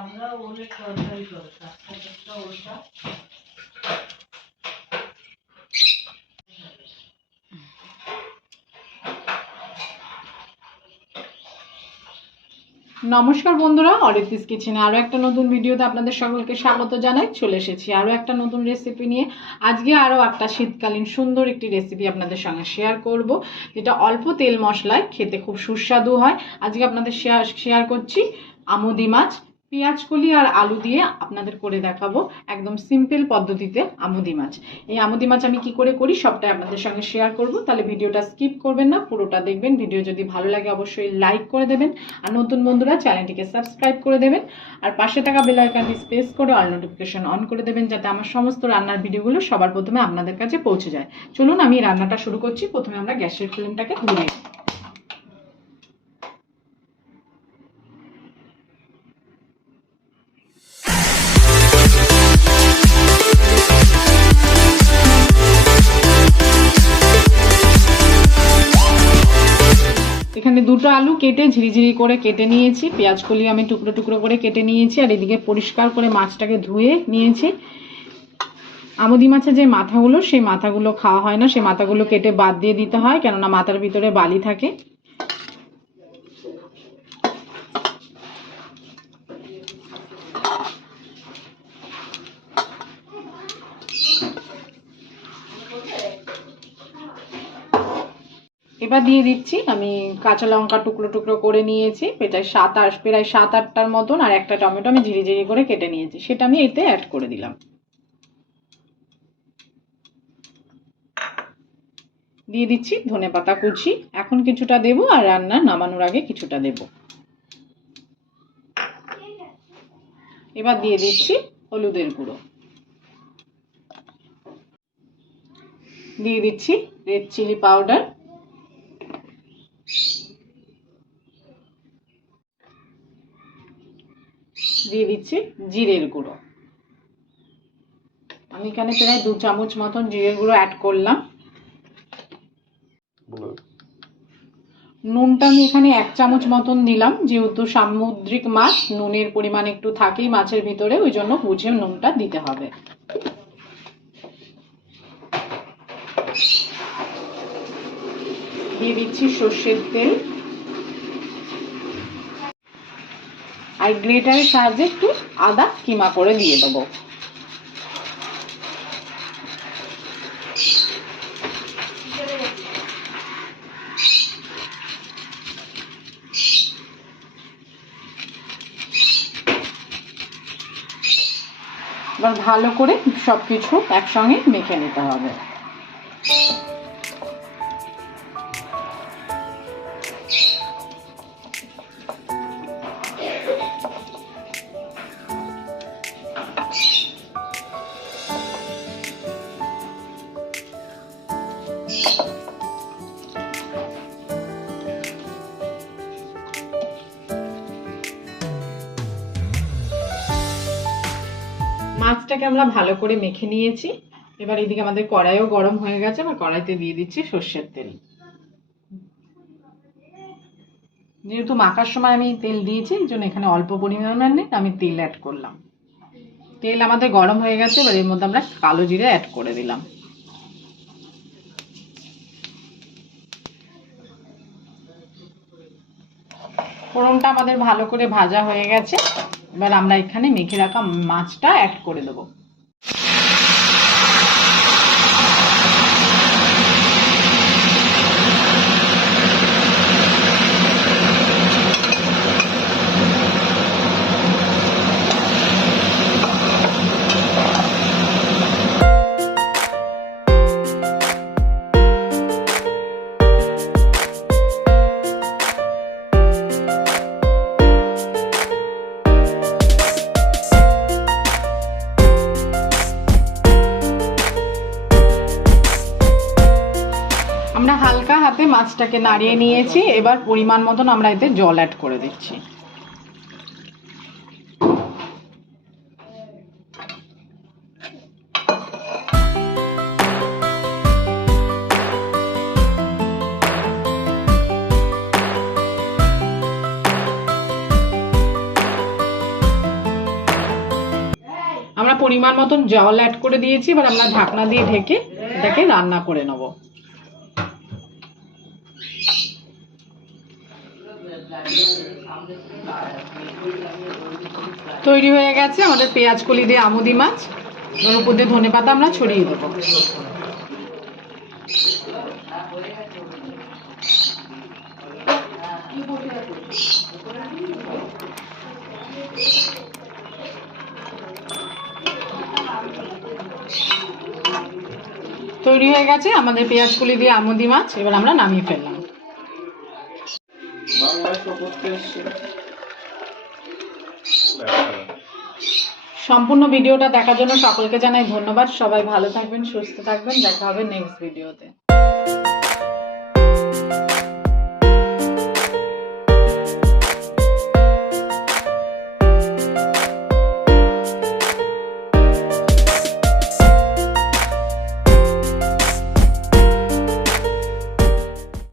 আমরা ওলে চরচরি করব, কাঁচা ওলটা নমস্কার বন্ধুরা, অরিত্রিস কিচেনে আরও একটা নতুন ভিডিওতে আপনাদের সকলকে স্বাগত জানাই। চলে এসেছি আরও একটা নতুন রেসিপি নিয়ে। আজকে আরও একটা শীতকালীন সুন্দর একটি রেসিপি আপনাদের সঙ্গে শেয়ার করব, যেটা অল্প তেল মশলায় খেতে খুব সুস্বাদু হয়। আজকে আপনাদের শেয়ার করছি আমুদি মাছ, পেঁয়াজকলি আর আলু দিয়ে আপনাদের করে দেখাবো একদম সিম্পল পদ্ধতিতে আমুদি মাছ। এই আমুদি মাছ আমি কি করে করি সবটাই আপনাদের সঙ্গে শেয়ার করব, তাহলে ভিডিওটা স্কিপ করবেন না, পুরোটা দেখবেন। ভিডিও যদি ভালো লাগে অবশ্যই লাইক করে দেবেন, আর নতুন বন্ধুরা চ্যানেলটিকে সাবস্ক্রাইব করে দেবেন, আর পাশে থাকা বেল আইকনটি প্রেস করে অল নোটিফিকেশন অন করে দেবেন, যাতে আমার সমস্ত রান্নার ভিডিওগুলো সবার প্রথমে আপনাদের কাছে পৌঁছে যায়। চলুন আমি রান্নাটা শুরু করছি। প্রথমে আমরা গ্যাসের ফ্লেমটাকে ধরিয়ে দিই। এখানে দুটো আলু কেটে ঝিরিঝিরি করে কেটে নিয়েছি, পেঁয়াজকলি আমি টুকরো টুকরো করে কেটে নিয়েছি, আর এদিকে পরিষ্কার করে মাছটাকে ধুয়ে নিয়েছি। আমুদি মাছের যে মাথাগুলো, সেই মাথাগুলো খাওয়া হয় না, সেই মাথাগুলো কেটে বাদ দিয়ে দিতে হয়, কেননা মাথার ভিতরে বালি থাকে। এবার দিয়ে দিচ্ছি আমি কাঁচা লঙ্কা টুকরো টুকরো করে নিয়েছি, প্রায় 7-8টার মতন, আর একটা টমেটো আমি ঝিরিঝিরি করে কেটে নিয়েছি, সেটা আমি এতে অ্যাড করে দিলাম। দিয়ে দিচ্ছি ধনেপাতা কুচি, এখন কিছুটা দেবো আর রান্না নামানোর আগে কিছুটা দেব। এবার দিয়ে দিচ্ছি হলুদের গুঁড়ো, দিয়ে দিচ্ছি রেড চিলি পাউডার, দিয়ে দিচ্ছি জিরের গুঁড়ো। আমি এখানে প্রায় 2 চামচ মতন জিরের গুঁড়ো অ্যাড করলাম। নুনটা আমি এখানে 1 চামচ মতন দিলাম, যেহেতু সামুদ্রিক মাছ নুনের পরিমাণ একটু থাকেই মাছের ভিতরে, ওই জন্য বুঝে নুনটা দিতে হবে। দিয়ে দিচ্ছি সর্ষের তেল, আর গ্রেটারের সাহায্যে একটু আদা কিমা করে দিয়ে দেবো। এবার ভালো করে সবকিছু একসঙ্গে মেখে নিতে হবে। মাছটাকে আমরা ভালো করে মেখে নিয়েছি। এবার এদিকে আমাদের কড়াইও গরম হয়ে গেছে, আমরা কড়াইতে দিয়ে দিচ্ছি সর্ষের তেল। যেহেতু মাখার সময় আমি তেল দিয়েছি, এই জন্য এখানে অল্প পরিমাণে আমি তেল অ্যাড করলাম। তেল আমাদের গরম হয়ে গেছে, এবার এর মধ্যে আমরা কালো জিরে অ্যাড করে দিলাম। ফোড়নটা আমাদের ভালো করে ভাজা হয়ে গেছে, এবার আমরা এখানে মেখে রাখা মাছটা অ্যাড করে দেবো। আমরা হালকা হাতে মাছটাকে নাড়িয়ে নিয়েছি, এবার পরিমাণ মতন আমরা এতে জল অ্যাড করে দিচ্ছি। পরিমাণ মতন জল অ্যাড করে দিয়েছি। এবার আমরা ঢাকনা দিয়ে ঢেকে এটাকে রান্না করে নেব। তৈরি হয়ে গেছে আমাদের পেঁয়াজ কলি দিয়ে আমুদি মাছ। ওর উপর দিয়ে ধনেপাতা আমরা ছড়িয়ে দেবো। তৈরি হয়ে গেছে আমাদের পেঁয়াজ কলি দিয়ে আমুদি মাছ। এবার আমরা নামিয়ে ফেললাম। সম্পূর্ণ ভিডিওটা দেখার জন্য সকলকে জানাই ধন্যবাদ। সবাই ভালো থাকবেন, সুস্থ থাকবেন। দেখা হবে নেক্সট ভিডিওতে।